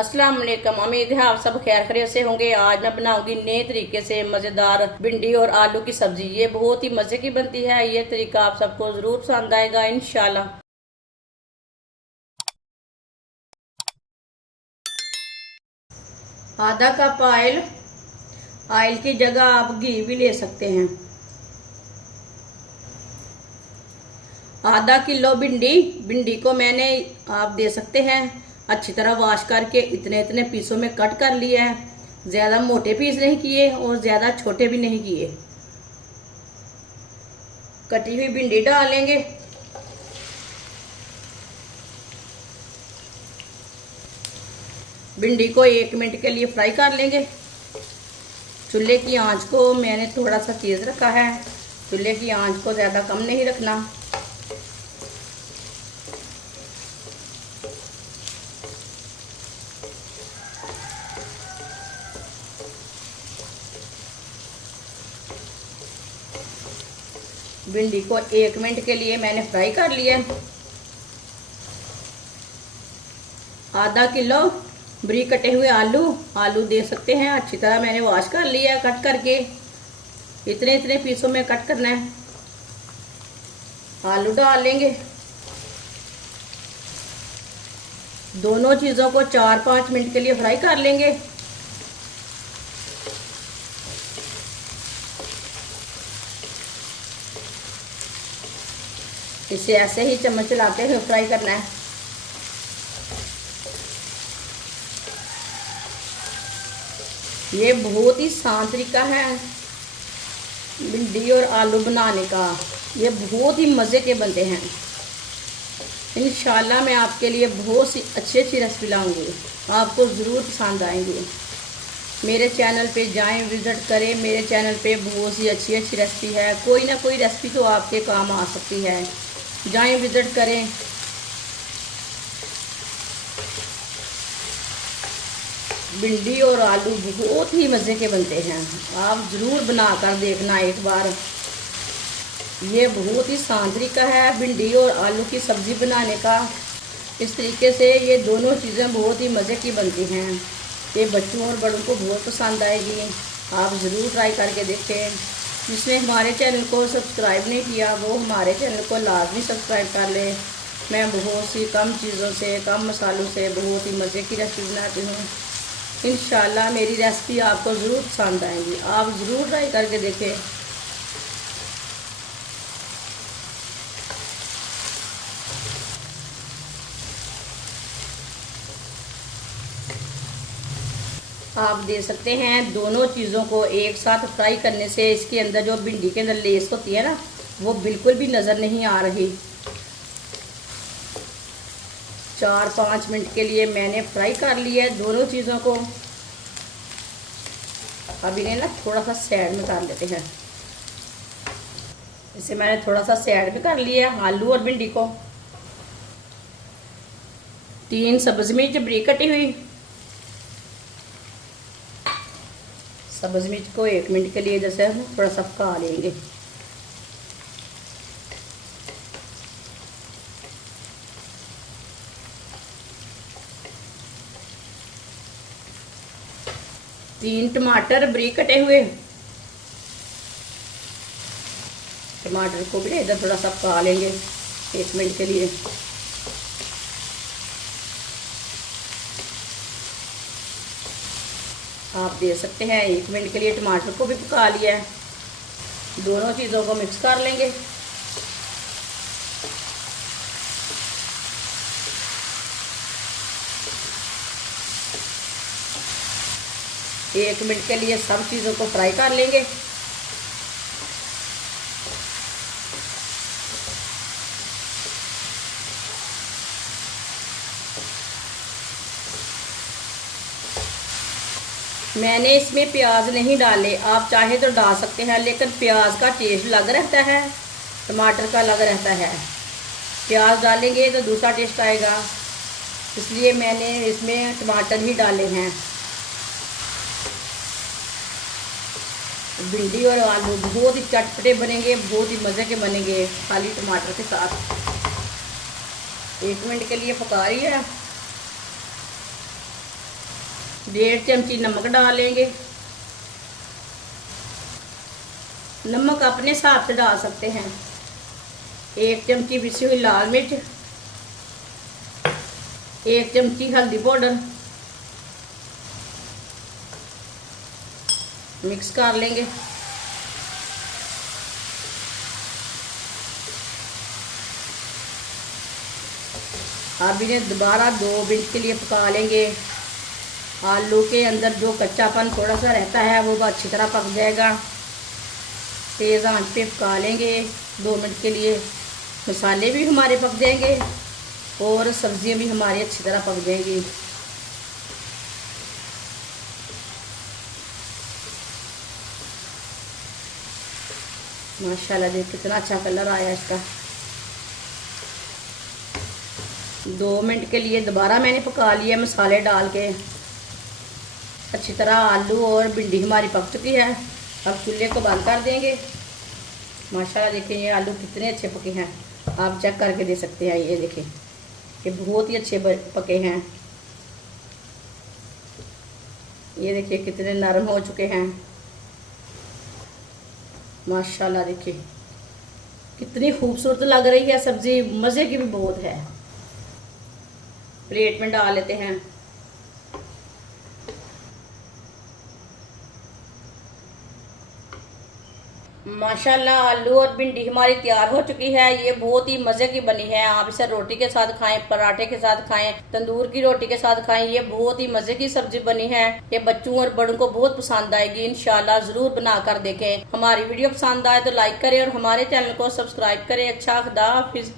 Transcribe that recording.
अस्सलाम वालेकुम। उम्मीद है आप सब खैर खैरियत से होंगे। आज मैं बनाऊंगी नए तरीके से मज़ेदार भिंडी और आलू की सब्जी। ये बहुत ही मज़े की बनती है। ये तरीका आप सबको ज़रूर पसंद आएगा इंशाल्लाह। आधा कप ऑयल, ऑयल की जगह आप घी भी ले सकते हैं। आधा किलो भिंडी, भिंडी को मैंने आप दे सकते हैं अच्छी तरह वॉश करके इतने इतने पीसों में कट कर लिया है। ज़्यादा मोटे पीस नहीं किए और ज़्यादा छोटे भी नहीं किए। कटी हुई भिंडी डालेंगे। भिंडी को 1 मिनट के लिए फ्राई कर लेंगे। चूल्हे की आंच को मैंने थोड़ा सा तेज़ रखा है। चूल्हे की आंच को ज़्यादा कम नहीं रखना। भिंडी को 1 मिनट के लिए मैंने फ्राई कर लिया। आधा किलो बारीक कटे हुए आलू दे सकते हैं। अच्छी तरह मैंने वॉश कर लिया कट करके। इतने इतने पीसों में कट करना है। आलू डाल लेंगे। दोनों चीज़ों को 4-5 मिनट के लिए फ्राई कर लेंगे। इसे ऐसे ही चम्मच चलाते हुए फ्राई करना है। ये बहुत ही आसान तरीका है भिंडी और आलू बनाने का। ये बहुत ही मज़े के बनते हैं। इंशाल्लाह मैं आपके लिए बहुत सी अच्छी रेसिपी लाऊंगी। आपको ज़रूर पसंद आएंगी। मेरे चैनल पे जाएं, विज़िट करें। मेरे चैनल पे बहुत सी अच्छी रेसिपी है। कोई ना कोई रेसिपी तो आपके काम आ सकती है। जाएं, विज़िट करें। भिंडी और आलू बहुत ही मज़े के बनते हैं। आप ज़रूर बना कर देखना एक बार। ये बहुत ही आसान तरीका है भिंडी और आलू की सब्ज़ी बनाने का। इस तरीके से ये दोनों चीज़ें बहुत ही मज़े की बनती हैं। ये बच्चों और बड़ों को बहुत पसंद आएगी। आप ज़रूर ट्राई करके देखें। जिसने हमारे चैनल को सब्सक्राइब नहीं किया वो हमारे चैनल को लाजमी सब्सक्राइब कर ले। मैं बहुत सी कम चीज़ों से, कम मसालों से बहुत ही मज़े की रेसिपी बनाती हूँ। इंशाल्लाह मेरी रेसिपी आपको ज़रूर पसंद आएगी। आप ज़रूर ट्राई करके देखें। आप दे सकते हैं दोनों चीज़ों को एक साथ फ्राई करने से इसके अंदर जो भिंडी के अंदर लेस होती है ना, वो बिल्कुल भी नज़र नहीं आ रही। 4-5 मिनट के लिए मैंने फ्राई कर लिया है दोनों चीज़ों को। अब इन्हें ना थोड़ा सा साइड में कर लेते हैं। इसे मैंने थोड़ा सा साइड में कर लिया है आलू और भिंडी को। 3 सब्ज़ मिर्च बारीक कटी हुई। सब्ज़ मिर्च को 1 मिनट के लिए जैसे हम थोड़ा सा पका लेंगे। तीन टमाटर बारीक कटे हुए। टमाटर को भी इधर थोड़ा सा पका लेंगे 1 मिनट के लिए। आप दे सकते हैं 1 मिनट के लिए टमाटर को भी पका लिया है। दोनों चीज़ों को मिक्स कर लेंगे। एक मिनट के लिए सब चीज़ों को फ्राई कर लेंगे। मैंने इसमें प्याज नहीं डाले। आप चाहे तो डाल सकते हैं, लेकिन प्याज का टेस्ट अलग रहता है, टमाटर का अलग रहता है। प्याज डालेंगे तो दूसरा टेस्ट आएगा, इसलिए मैंने इसमें टमाटर ही डाले हैं। भिंडी और आलू बहुत ही चटपटे बनेंगे, बहुत ही मज़े के बनेंगे खाली टमाटर के साथ। 1 मिनट के लिए पका रही है। 1.5 चमची नमक डालेंगे। नमक अपने हिसाब से डाल सकते हैं। 1 चमची पिसी हुई लाल मिर्च, 1 चमची हल्दी पाउडर, मिक्स कर लेंगे। अब इन्हें दोबारा 2 मिनट के लिए पका लेंगे। आलू के अंदर जो कच्चापन थोड़ा सा रहता है वो अच्छी तरह पक जाएगा। तेज़ आंच पे पका लेंगे 2 मिनट के लिए। मसाले भी हमारे पक जाएंगे और सब्जियां भी हमारी अच्छी तरह पक जाएंगी। माशाल्लाह देख कितना अच्छा कलर आया इसका। 2 मिनट के लिए दोबारा मैंने पका लिया मसाले डाल के। अच्छी तरह आलू और भिंडी हमारी पक चुकी है। अब चूल्हे को बंद कर देंगे। माशाल्लाह देखिए ये आलू कितने अच्छे पके हैं, आप चेक करके दे सकते हैं। ये देखिए ये बहुत ही अच्छे पके हैं। ये देखिए कितने नरम हो चुके हैं। माशाल्लाह देखिए कितनी खूबसूरत लग रही है सब्जी, मज़े की भी बहुत है। प्लेट में डाल लेते हैं। माशाल्लाह आलू और भिंडी हमारी तैयार हो चुकी है। ये बहुत ही मज़े की बनी है। आप इसे रोटी के साथ खाएं, पराठे के साथ खाएं, तंदूर की रोटी के साथ खाएं। ये बहुत ही मज़े की सब्जी बनी है। ये बच्चों और बड़ों को बहुत पसंद आएगी। इंशाल्लाह ज़रूर बनाकर देखें। हमारी वीडियो पसंद आए तो लाइक करें और हमारे चैनल को सब्सक्राइब करें। अच्छा, खुदा हाफिज़।